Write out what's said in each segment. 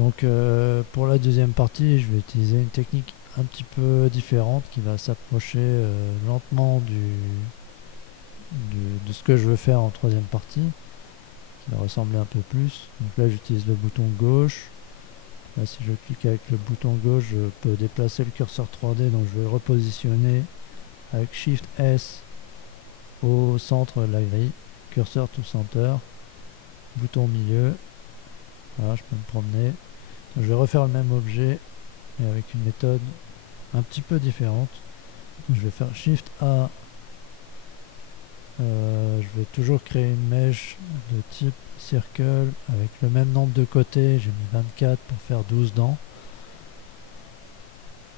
Donc pour la deuxième partie, je vais utiliser une technique un petit peu différente qui va s'approcher lentement de ce que je veux faire en troisième partie, qui va ressembler un peu plus. Donc là j'utilise le bouton gauche. Là si je clique avec le bouton gauche, je peux déplacer le curseur 3D, donc je vais le repositionner avec Shift S au centre de la grille, curseur to center, bouton milieu, voilà, je peux me promener. Donc, je vais refaire le même objet mais avec une méthode un petit peu différente. Donc, je vais faire Shift A, je vais toujours créer une mèche de type circle avec le même nombre de côtés, j'ai mis 24 pour faire 12 dents.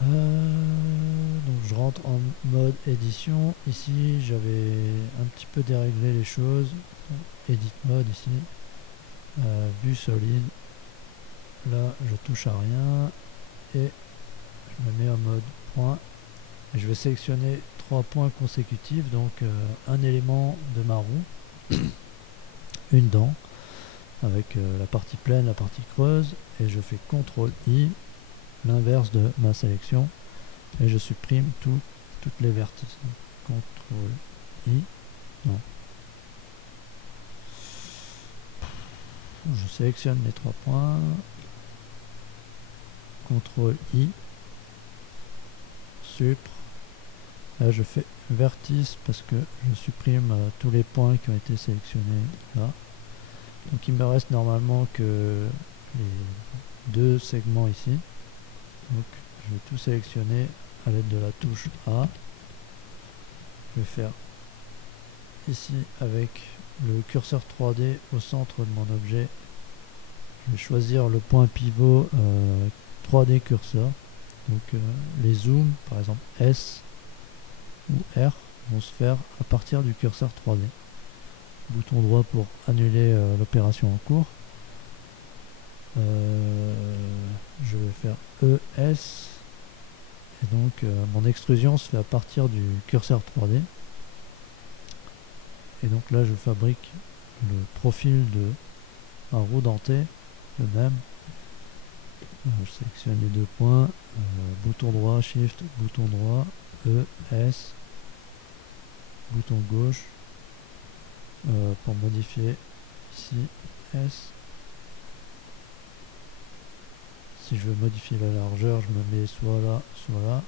Donc je rentre en mode édition. Ici j'avais un petit peu déréglé les choses. Edit mode ici. Vue solide. Là je touche à rien. Et je me mets en mode point. Et je vais sélectionner 3 points consécutifs. Donc un élément de ma roue. Une dent. Avec la partie pleine, la partie creuse. Et je fais CTRL I. L'inverse de ma sélection. Et je supprime toutes les vertices. CTRL I. Non. Je sélectionne les 3 points. CTRL I. Supr. Là je fais vertice parce que je supprime tous les points qui ont été sélectionnés là. Donc il me reste normalement que les 2 segments ici. Donc je vais tout sélectionner à l'aide de la touche A. Je vais faire ici avec le curseur 3D au centre de mon objet. Je vais choisir le point pivot 3D curseur. Donc les zooms, par exemple S ou R, vont se faire à partir du curseur 3D. Bouton droit pour annuler l'opération en cours. Je vais faire ES. Et donc mon extrusion se fait à partir du curseur 3D. Et donc là je fabrique le profil de un roue dentée, le même. Je sélectionne les 2 points, bouton droit, Shift, bouton droit, E, S, bouton gauche, pour modifier ici, S. Si je veux modifier la largeur, je me mets soit là, soit là.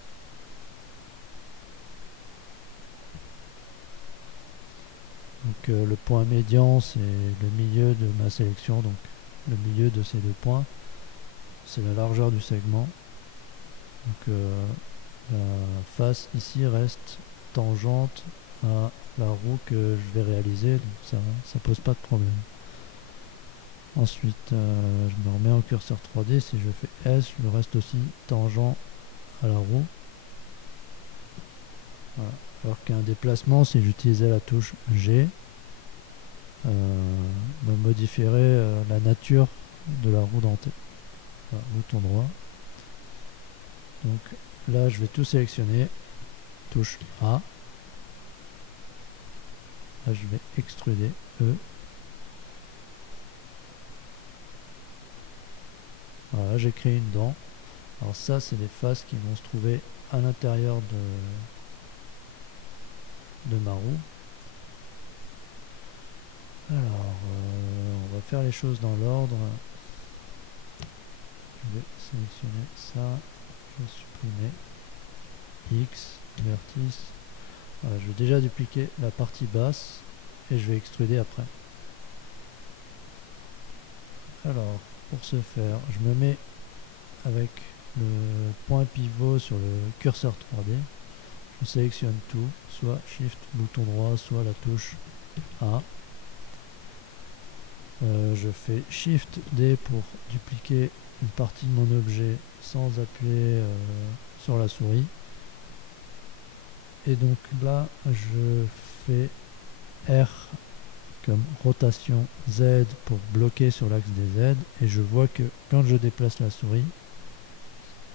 Donc le point médian, c'est le milieu de ma sélection, donc le milieu de ces 2 points. C'est la largeur du segment. Donc la face ici reste tangente à la roue que je vais réaliser, donc ça pose pas de problème. Ensuite je me remets en curseur 3D, si je fais S, je reste aussi tangent à la roue. Voilà. Alors qu'un déplacement, si j'utilisais la touche G, me modifierait la nature de la roue dentée. Voilà, bouton droit. Donc là je vais tout sélectionner, touche A. Là je vais extruder E. Voilà, j'ai créé une dent. Alors ça c'est les faces qui vont se trouver à l'intérieur de ma roue. Alors on va faire les choses dans l'ordre. Je vais sélectionner ça, je vais supprimer X, vertice. Voilà, je vais déjà dupliquer la partie basse et je vais extruder après. Alors pour ce faire, je me mets avec le point pivot sur le curseur 3D. Je sélectionne tout, soit Shift, bouton droit, soit la touche A. Je fais Shift D pour dupliquer une partie de mon objet sans appuyer sur la souris. Et donc là, je fais R comme rotation Z pour bloquer sur l'axe des Z. Et je vois que quand je déplace la souris,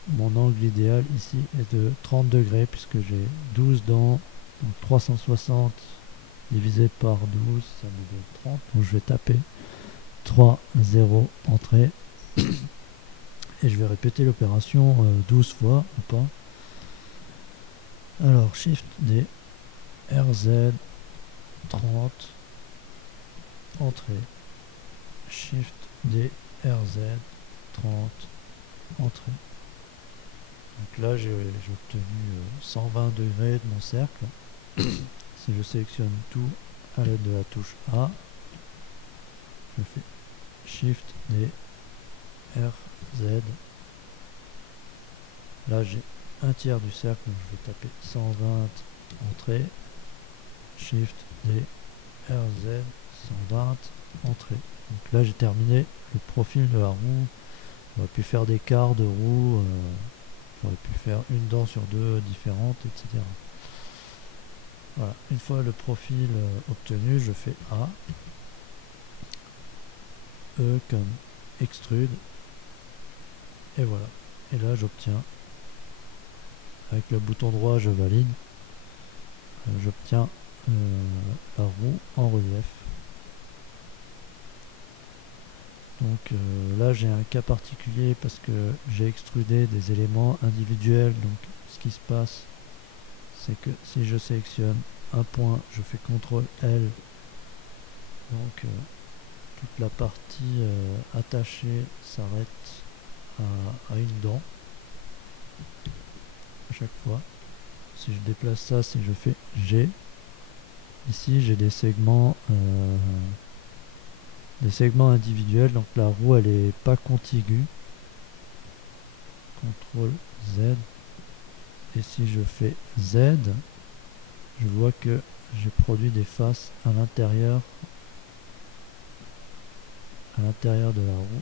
mon angle idéal ici est de 30 degrés puisque j'ai 12 dents. Donc 360 divisé par 12, ça me donne 30. Donc je vais taper 3, 0, entrée. et je vais répéter l'opération 12 fois ou pas. Alors Shift D, RZ, 30, entrée. Shift D, RZ, 30, entrée. Donc là j'ai obtenu 120 degrés de mon cercle. Si je sélectionne tout à l'aide de la touche A, je fais Shift D, R, Z. Là j'ai un tiers du cercle, donc je vais taper 120 entrée, Shift D, R, Z, 120 entrée. Donc là j'ai terminé le profil de la roue. J'aurais pu faire des quarts de roue, j'aurais pu faire une dent sur deux différentes, etc. Voilà, une fois le profil obtenu, je fais A, E comme extrude, et voilà. Et là j'obtiens, avec le bouton droit je valide, j'obtiens la roue en relief. Donc là j'ai un cas particulier parce que j'ai extrudé des éléments individuels. Donc ce qui se passe, c'est que si je sélectionne un point, je fais CTRL L, donc toute la partie attachée s'arrête à une dent à chaque fois. Si je déplace ça, si je fais G, ici j'ai des segments individuels, donc la roue elle est pas contiguë. CTRL Z, et si je fais Z, je vois que j'ai produit des faces à l'intérieur de la roue.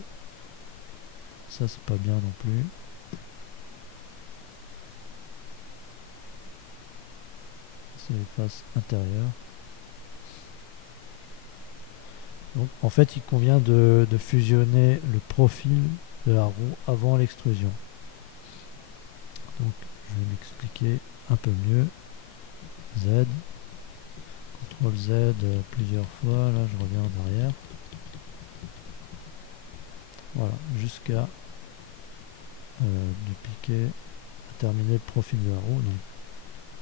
Ça c'est pas bien non plus. C'est les faces intérieures. Donc en fait il convient de fusionner le profil de la roue avant l'extrusion. Donc je vais m'expliquer un peu mieux. Z, CTRL Z plusieurs fois, là je reviens en arrière. Voilà, jusqu'à dupliquer, terminer le profil de la roue. Donc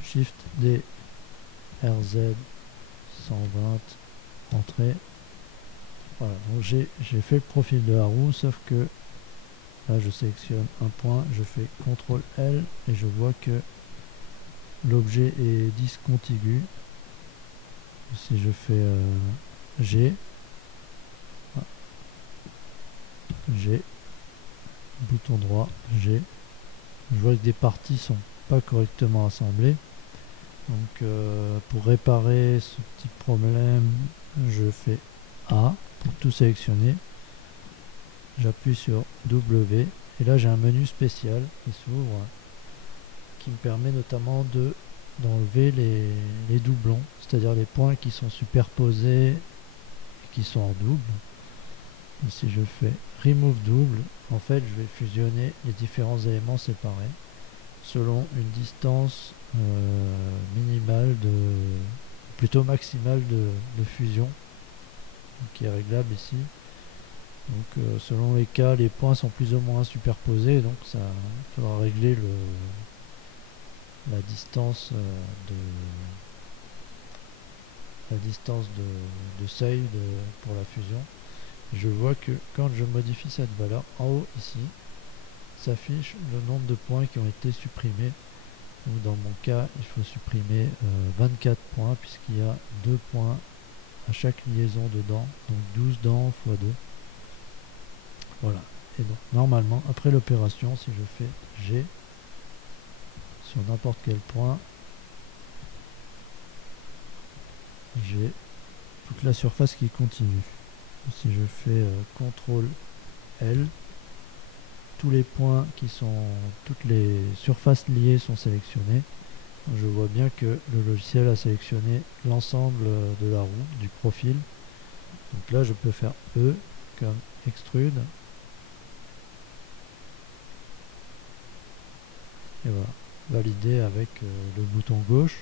Shift D, RZ, 120, entrée. Voilà, donc j'ai fait le profil de la roue, sauf que là je sélectionne un point, je fais CTRL L et je vois que l'objet est discontigu. Si je fais G, G, bouton droit, G, je vois que des parties sont pas correctement assemblées. Donc pour réparer ce petit problème, je fais A pour tout sélectionner. J'appuie sur W et là j'ai un menu spécial qui s'ouvre, qui me permet notamment d'enlever les doublons, c'est-à-dire les points qui sont superposés et qui sont en double. Et si je fais Remove Double, en fait je vais fusionner les différents éléments séparés selon une distance minimale plutôt maximale de fusion, qui est réglable ici. Donc selon les cas, les points sont plus ou moins superposés, donc ça faudra régler la distance de seuil pour la fusion. Je vois que quand je modifie cette valeur en haut ici, s'affiche le nombre de points qui ont été supprimés. Donc dans mon cas, il faut supprimer 24 points puisqu'il y a 2 points à chaque liaison de dents, donc 12 dents x 2. Voilà. Et donc normalement, après l'opération, si je fais G sur n'importe quel point, j'ai toute la surface qui continue. Si je fais CTRL L, toutes les surfaces liées sont sélectionnées. Je vois bien que le logiciel a sélectionné l'ensemble de la roue, du profil. Donc là je peux faire E comme extrude. Et voilà, valider avec le bouton gauche.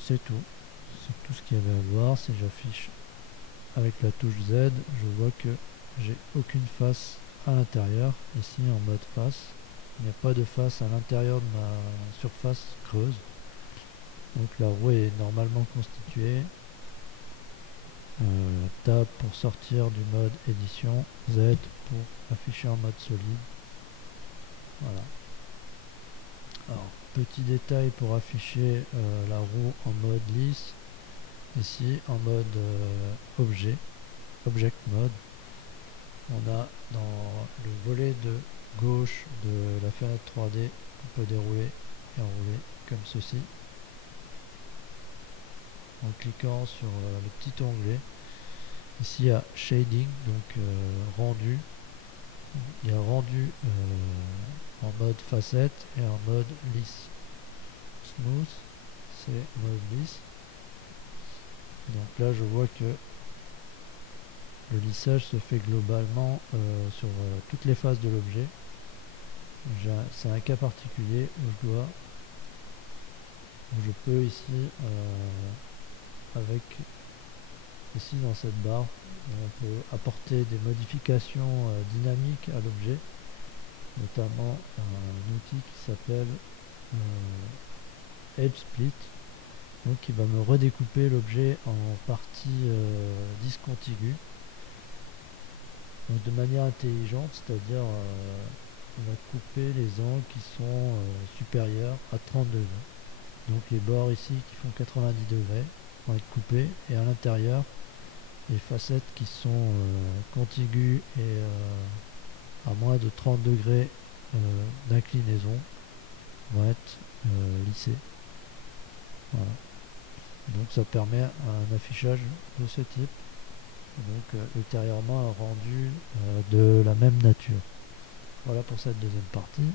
C'est tout. C'est tout ce qu'il y avait à voir. Si j'affiche avec la touche Z, je vois que j'ai aucune face à l'intérieur. Ici en mode face, il n'y a pas de face à l'intérieur de ma surface creuse. Donc la roue est normalement constituée. Tab pour sortir du mode édition, Z pour afficher en mode solide. Voilà. Alors, petit détail pour afficher la roue en mode lisse. Ici en mode objet, object mode, on a dans le volet de gauche de la fenêtre 3D, on peut dérouler et enrouler comme ceci en cliquant sur le petit onglet. Ici il y a shading, donc rendu. Il y a rendu en mode facette et en mode lisse. Smooth, c'est mode lisse. Donc là je vois que le lissage se fait globalement sur toutes les faces de l'objet. C'est un cas particulier où je peux ici avec ici dans cette barre on peut apporter des modifications dynamiques à l'objet, notamment un outil qui s'appelle Edge Split, donc qui va me redécouper l'objet en parties discontiguës, donc de manière intelligente, c'est-à-dire on va couper les angles qui sont supérieurs à 30 degrés. Donc les bords ici qui font 90 degrés vont être coupés, et à l'intérieur les facettes qui sont contiguës et à moins de 30 degrés d'inclinaison vont être lissées. Voilà. Donc ça permet un affichage de ce type, donc ultérieurement un rendu de la même nature. Voilà pour cette deuxième partie.